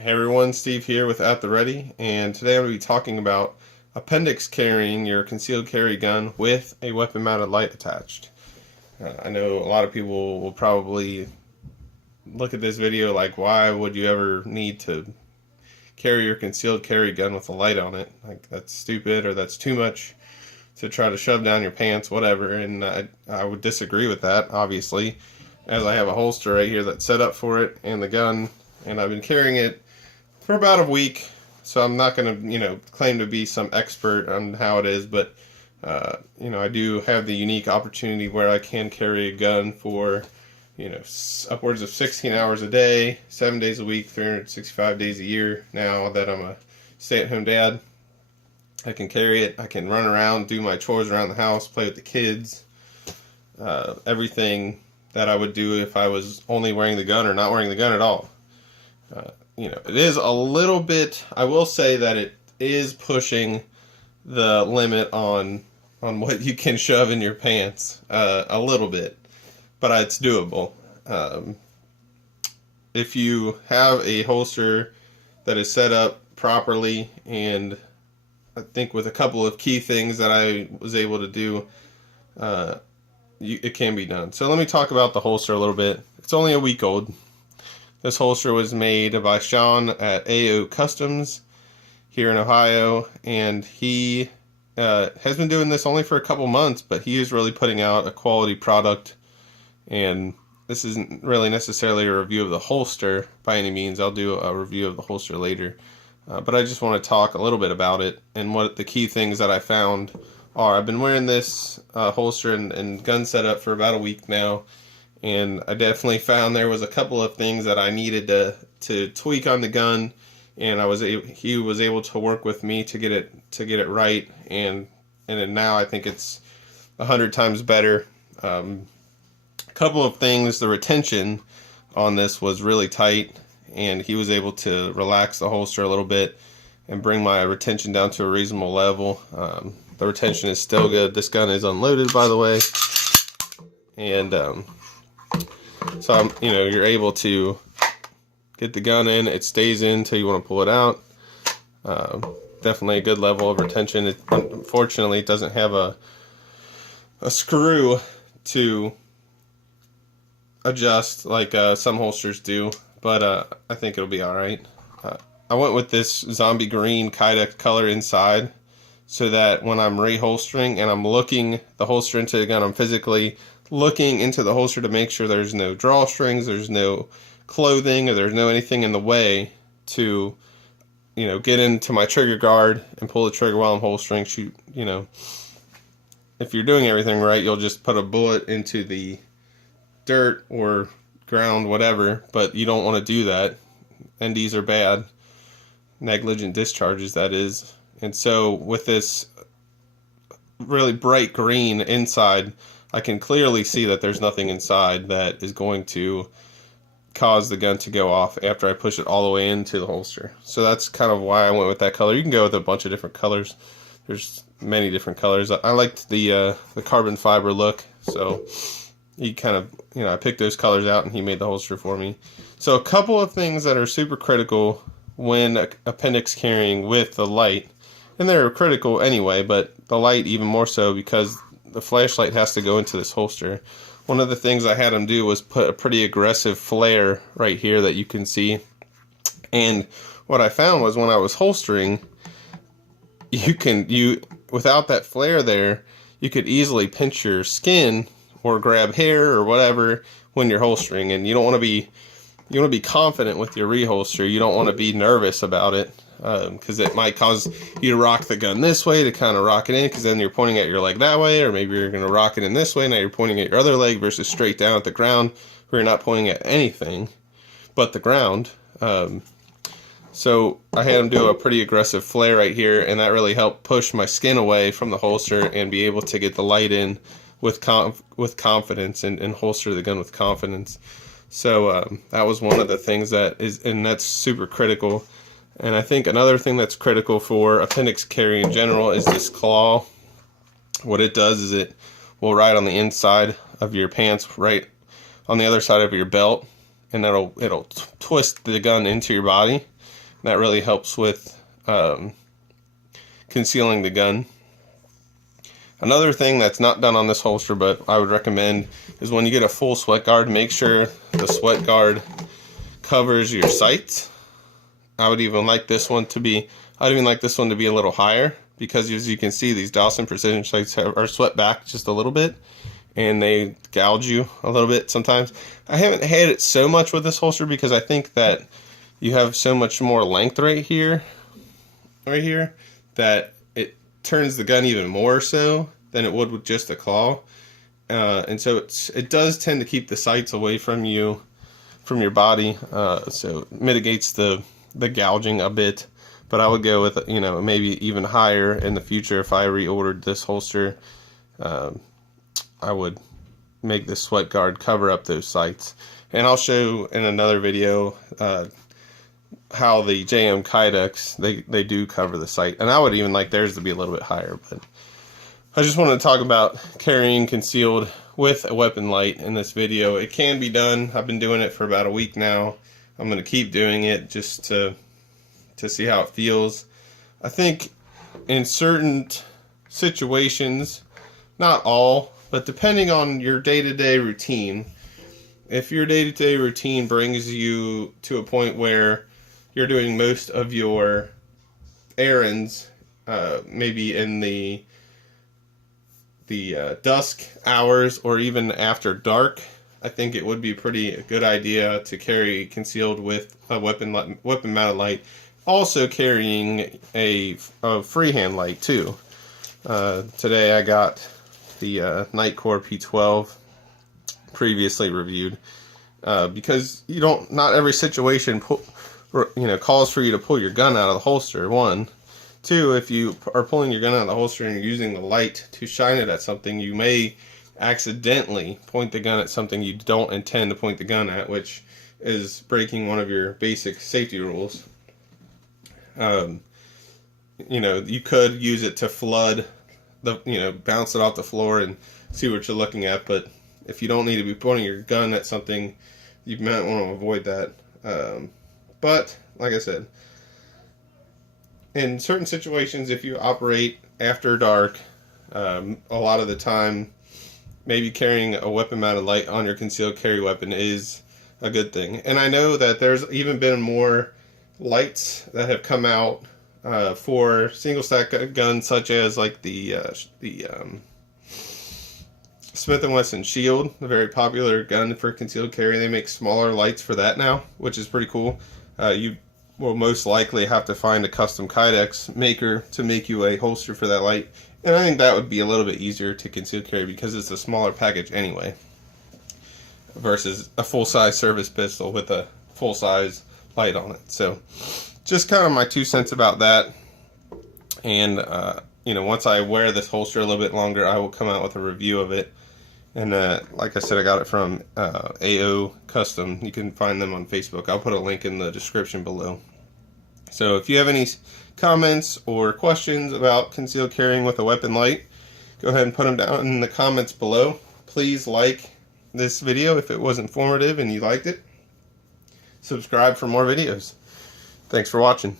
Hey everyone, Steve here with At the Ready, and today I'm going to be talking about appendix carrying your concealed carry gun with a weapon mounted light attached. I know a lot of people will probably look at this video like, why would you ever need to carry your concealed carry gun with a light on it? Like, that's stupid, or that's too much to try to shove down your pants, whatever. And I would disagree with that, obviously, as I have a holster right here that's set up for it and the gun, and I've been carrying it for about a week, so I'm not going to, claim to be some expert on how it is, but, I do have the unique opportunity where I can carry a gun for, upwards of 16 hours a day, 7 days a week, 365 days a year. Now that I'm a stay-at-home dad, I can carry it. I can run around, do my chores around the house, play with the kids, everything that I would do if I was only wearing the gun or not wearing the gun at all. It is a little bit, I will say that it is pushing the limit on what you can shove in your pants, a little bit, but it's doable. If you have a holster that is set up properly, and I think with a couple of key things that I was able to do, it can be done. So let me talk about the holster a little bit. It's only a week old. This holster was made by Sean at AO Customs here in Ohio, and he has been doing this only for a couple months, but he is really putting out a quality product. And this isn't really necessarily a review of the holster by any means. I'll do a review of the holster later, but I just want to talk a little bit about it and what the key things that I found are. I've been wearing this holster and gun setup for about a week now, and I definitely found there was a couple of things that I needed to tweak on the gun, and he was able to work with me to get it right, and then now I think it's 100 times better. A couple of things: the retention on this was really tight, and he was able to relax the holster a little bit and bring my retention down to a reasonable level. The retention is still good. This gun is unloaded, by the way, and so you're able to get the gun in. It stays in until you want to pull it out. Definitely a good level of retention. Unfortunately, it doesn't have a screw to adjust like some holsters do, but I think it'll be all right. I went with this zombie green kydex color inside, so that when I'm reholstering and I'm looking the holster into the gun, I'm physically looking into the holster to make sure there's no drawstrings, there's no clothing, or there's no anything in the way to, get into my trigger guard and pull the trigger while I'm holstering. Shoot, if you're doing everything right, you'll just put a bullet into the dirt or ground, whatever, but you don't want to do that. NDs are bad. Negligent discharges, that is. And so with this really bright green inside, I can clearly see that there's nothing inside that is going to cause the gun to go off after I push it all the way into the holster. So that's kind of why I went with that color. You can go with a bunch of different colors. There's many different colors. I liked the carbon fiber look, so he kind of, I picked those colors out and he made the holster for me. So a couple of things that are super critical when appendix carrying with the light, and they're critical anyway, but the light even more so because the flashlight has to go into this holster. One of the things I had him do was put a pretty aggressive flare right here that you can see. And what I found was when I was holstering, without that flare there, you could easily pinch your skin or grab hair or whatever when you're holstering. And you want to be confident with your reholster. You don't want to be nervous about it, because it might cause you to rock the gun this way to kind of rock it in, because then you're pointing at your leg that way, or maybe you're going to rock it in this way, now you're pointing at your other leg versus straight down at the ground where you're not pointing at anything but the ground. So I had him do a pretty aggressive flare right here, and that really helped push my skin away from the holster and be able to get the light in with confidence and holster the gun with confidence. So that was one of the things that's super critical. And I think another thing that's critical for appendix carry in general is this claw. What it does is it will ride on the inside of your pants, right on the other side of your belt, and it'll twist the gun into your body. That really helps with concealing the gun. Another thing that's not done on this holster, but I would recommend, is when you get a full sweat guard, make sure the sweat guard covers your sights. I would even like this one to be a little higher, because as you can see, these Dawson Precision sights are swept back just a little bit, and they gouge you a little bit sometimes. I haven't had it so much with this holster because I think that you have so much more length right here, that it turns the gun even more so than it would with just a claw. And so it does tend to keep the sights away from you, from your body, so it mitigates the gouging a bit. But I would go with, you know, maybe even higher in the future. If I reordered this holster, I would make this sweat guard cover up those sights. And I'll show in another video how the JM kydex, they do cover the sight. And I would even like theirs to be a little bit higher. But I just wanted to talk about carrying concealed with a weapon light in this video. It can be done. I've been doing it for about a week now. I'm going to keep doing it just to see how it feels. I think in certain situations, not all, but depending on your day-to-day routine, if your day-to-day routine brings you to a point where you're doing most of your errands, maybe in the dusk hours or even after dark, I think it would be a good idea to carry concealed with a weapon mounted light. Also carrying a freehand light too. Today I got the Nightcore P12, previously reviewed, because not every situation calls for you to pull your gun out of the holster. One, two, if you are pulling your gun out of the holster and you're using the light to shine it at something, you may accidentally point the gun at something you don't intend to point the gun at, which is breaking one of your basic safety rules. You could use it to flood bounce it off the floor and see what you're looking at, but if you don't need to be pointing your gun at something, you might want to avoid that. But like I said, in certain situations, if you operate after dark, a lot of the time, maybe carrying a weapon mounted light on your concealed carry weapon is a good thing. And I know that there's even been more lights that have come out for single stack guns, such as like the Smith & Wesson Shield, the very popular gun for concealed carry. They make smaller lights for that now, which is pretty cool. You will most likely have to find a custom kydex maker to make you a holster for that light, and I think that would be a little bit easier to conceal carry because it's a smaller package anyway, versus a full-size service pistol with a full-size light on it. So just kind of my 2 cents about that. And once I wear this holster a little bit longer, I will come out with a review of it. And like I said, I got it from AO Custom. You can find them on Facebook. I'll put a link in the description below. So if you have any comments or questions about concealed carrying with a weapon light, go ahead and put them down in the comments below. Please like this video if it was informative and you liked it. Subscribe for more videos. Thanks for watching.